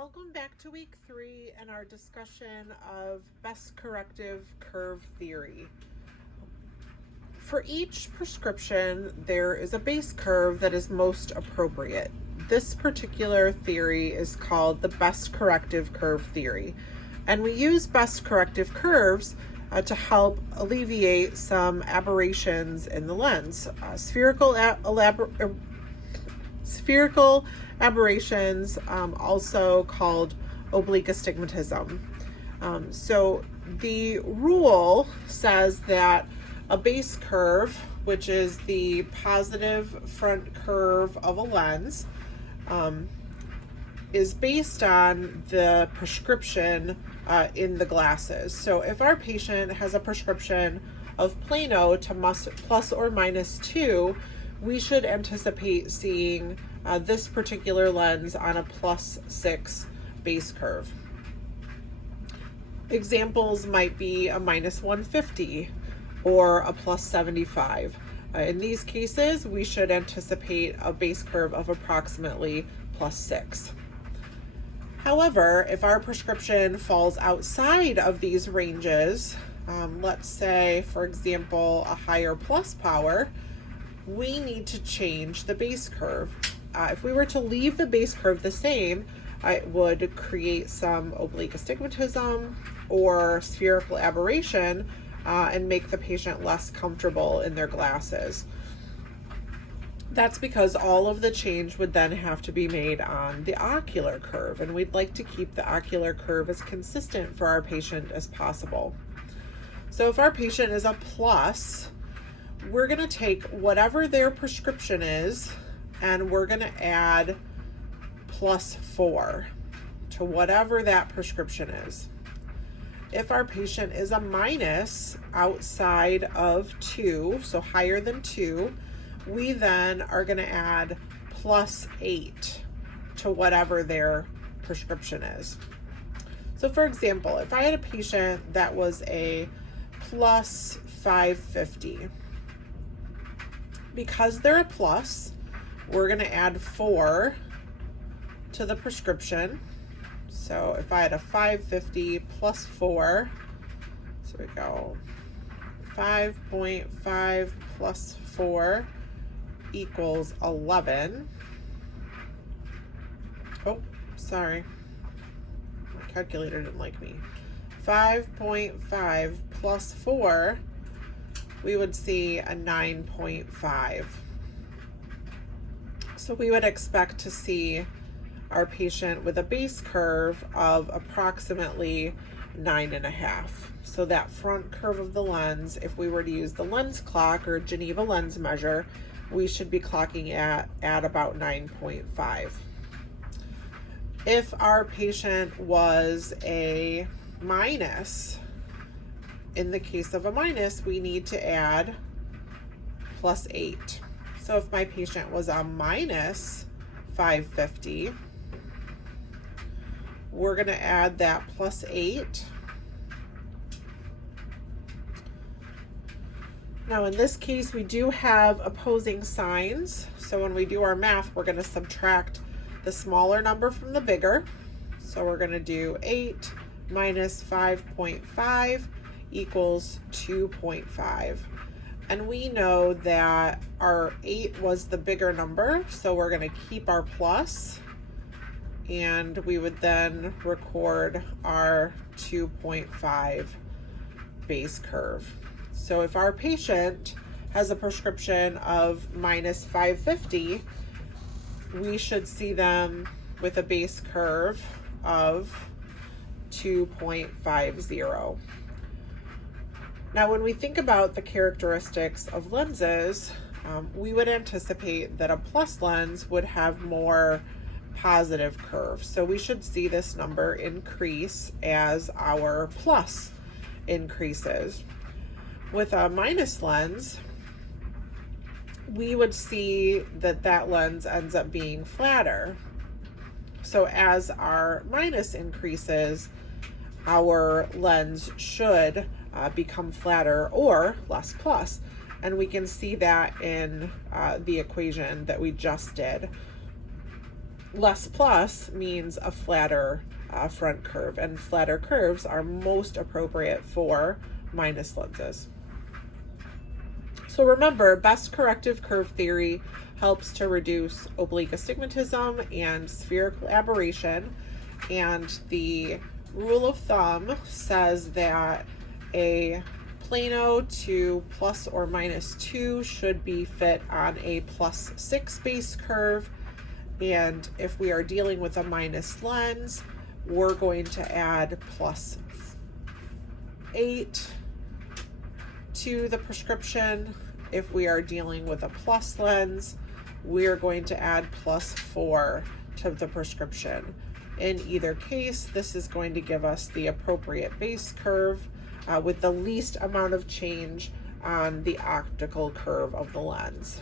Welcome back to week 3 and our discussion of best corrective curve theory. For each prescription, there is a base curve that is most appropriate. This particular theory is called the best corrective curve theory, and we use best corrective curves to help alleviate some aberrations in the lens. Spherical aberrations, also called oblique astigmatism. So the rule says that a base curve, which is the positive front curve of a lens, is based on the prescription in the glasses. So if our patient has a prescription of plano to plus or minus 2, we should anticipate seeing this particular lens on a +6 base curve. Examples might be a -150 or a +75. In these cases, we should anticipate a base curve of approximately +6. However, if our prescription falls outside of these ranges, let's say, for example, a higher plus power, we need to change the base curve. If we were to leave the base curve the same, it would create some oblique astigmatism or spherical aberration and make the patient less comfortable in their glasses. That's because all of the change would then have to be made on the ocular curve, and we'd like to keep the ocular curve as consistent for our patient as possible. So if our patient is a plus, we're going to take whatever their prescription is and we're going to add +4 to whatever that prescription is. If our patient is a minus outside of 2, so higher than 2, we then are going to add +8 to whatever their prescription is. So for example, if I had a patient that was a +550, because they're a plus, we're going to add 4 to the prescription. So if I had a 550 plus 4, so we go 5.5 plus 4 equals 11. Oh, sorry. My calculator didn't like me. 5.5 plus 4, we would see a 9.5. So we would expect to see our patient with a base curve of approximately 9.5. So that front curve of the lens, if we were to use the lens clock or Geneva lens measure, we should be clocking at about 9.5. If our patient was a minus, in the case of a minus, we need to add +8. So if my patient was a minus 550, we're going to add that +8. Now in this case, we do have opposing signs. So when we do our math, we're going to subtract the smaller number from the bigger. So we're going to do 8 minus 5.5 equals 2.5. And we know that our 8 was the bigger number, so we're going to keep our plus, and we would then record our 2.5 base curve. So if our patient has a prescription of -550, we should see them with a base curve of 2.50. Now, when we think about the characteristics of lenses, we would anticipate that a plus lens would have more positive curve. So we should see this number increase as our plus increases. With a minus lens, we would see that that lens ends up being flatter. So as our minus increases, our lens should become flatter or less plus. And we can see that in the equation that we just did. less plus means a flatter front curve, and flatter curves are most appropriate for minus lenses. So remember, best corrective curve theory helps to reduce oblique astigmatism and spherical aberration, and the rule of thumb says that a plano to plus or minus 2 should be fit on a plus 6 base curve, and if we are dealing with a minus lens, we're going to add plus 8 to the prescription. If we are dealing with a plus lens, we're going to add plus 4 to the prescription. In either case, this is going to give us the appropriate base curve with the least amount of change on the optical curve of the lens.